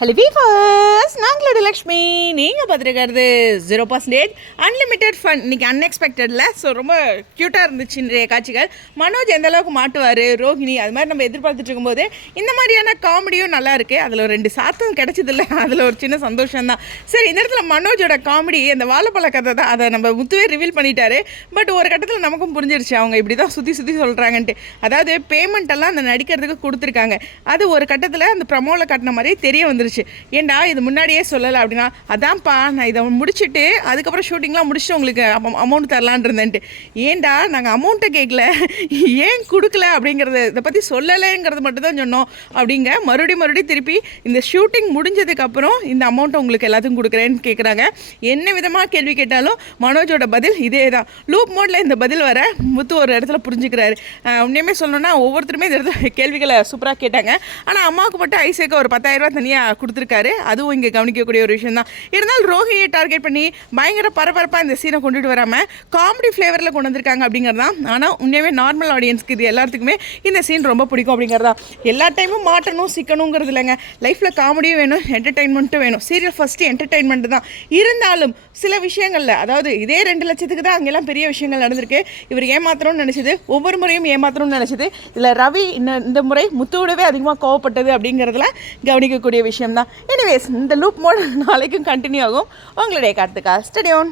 Hello viewers, நாங்களோட Lakshmi. நீங்கள் பார்த்துருக்கிறது 0% unlimited fun. இன்றைக்கி அன்எக்ஸ்பெக்டடில் ரொம்ப க்யூட்டாக இருந்துச்சு இன்றைய காட்சிகள். மனோஜ் எந்த அளவுக்கு மாட்டுவார், ரோஹிணி அது மாதிரி நம்ம எதிர்பார்த்துட்டு இருக்கும்போது இந்த மாதிரியான காமெடியும் நல்லா இருக்குது. அதில் ஒரு 2 சாத்தம் கிடச்சதில்ல, அதில் ஒரு சின்ன சந்தோஷம்தான். சரி, இந்த இடத்துல மனோஜோட காமெடி அந்த வாழைப்பழ கதை தான். அதை நம்ம முத்துவே ரிவீல் பண்ணிட்டாரு. பட் ஒரு கட்டத்தில் நமக்கும் புரிஞ்சிருச்சு அவங்க இப்படி தான் சுற்றி சொல்கிறாங்கன்ட்டு. அதாவது பேமெண்ட்டெல்லாம் அந்த நடிக்கிறதுக்கு கொடுத்துருக்காங்க. அது ஒரு கட்டத்தில் அந்த ப்ரமோவில் காட்டின மாதிரியே தெரிய வந்துருச்சு. ஏண்டா இது முன்னாடியே சொல்லலை அப்படின்னா, அதான்ப்பா நான் இதை முடிச்சுட்டு அதுக்கப்புறம் ஷூட்டிங்லாம் முடிச்சுட்டு உங்களுக்கு அமௌண்ட் தரலான் இருந்தேன்ட்டு. ஏண்டா நாங்கள் அமௌண்ட்டை கேட்கல, ஏன் கொடுக்கல அப்படிங்கிறத இதை பற்றி சொல்லலைங்கிறது மட்டும் தான் சொன்னோம் அப்படிங்க. மறுபடியும் திருப்பி இந்த ஷூட்டிங் முடிஞ்சதுக்கப்புறம் இந்த அமௌண்ட்டை உங்களுக்கு எல்லாத்துக்கும் கொடுக்குறேன்னு கேட்குறாங்க. என்ன விதமாக கேள்வி கேட்டாலும் மனோஜோட பதில் இதே தான். லூப் மோடில் இந்த பதில் வர முத்து ஒரு இடத்துல புரிஞ்சுக்கிறாரு. உண்மையுமே சொல்லணும்னா ஒவ்வொருத்தருமே இந்த இடத்துல கேள்விகளை சூப்பராக கேட்டாங்க. ஆனால் அம்மாவுக்கு மட்டும் ஐசேக்கு ஒரு 10,000 ரூபா தனியாக கொடுத்துருக்காரு. அதுவும் இங்கே கவனிக்கக்கூடிய ஒரு விஷயம் தான். இருந்தாலும் ரோஹிணியை டார்கெட் பண்ணி பயங்கர பரபரப்பாக இந்த சீனை கொண்டுட்டு வராமல் காமெடி ஃப்ளேவரில் கொண்டு வந்திருக்காங்க அப்படிங்கிறது தான். ஆனால் உண்மையாகவே நார்மல் ஆடியன்ஸ்க்கு இது எல்லாத்துக்குமே இந்த சீன் ரொம்ப பிடிக்கும் அப்படிங்கிறதா. எல்லா டைமும் மாட்டணும் சிக்கணுங்கிறது இல்லைங்க. லைஃப்பில் காமெடியும் வேணும், என்டர்டெயின்மெண்ட்டும் வேணும். சீரியல் ஃபஸ்ட்டு என்டர்டெயின்மெண்ட் தான். இருந்தாலும் சில விஷயங்களில், அதாவது இதே 2 லட்சத்துக்கு தான் அங்கெல்லாம் பெரிய விஷயங்கள் நடந்திருக்கு. இவர் ஏமாத்திரம்னு நினச்சது, ஒவ்வொரு முறையும் ஏமாத்திரம்னு நினச்சது. இதில் ரவி இந்த முறை முத்துவிடவே அதிகமாக கோவப்பட்டது அப்படிங்கிறதுல கவனிக்கக்கூடிய விஷயம் தான். எனிவேஸ், இந்த லூப் மோட் நாளைக்கும் கண்டினியூ ஆகும். உங்களுடைய கார்த்திகா ஸ்டடியோன்.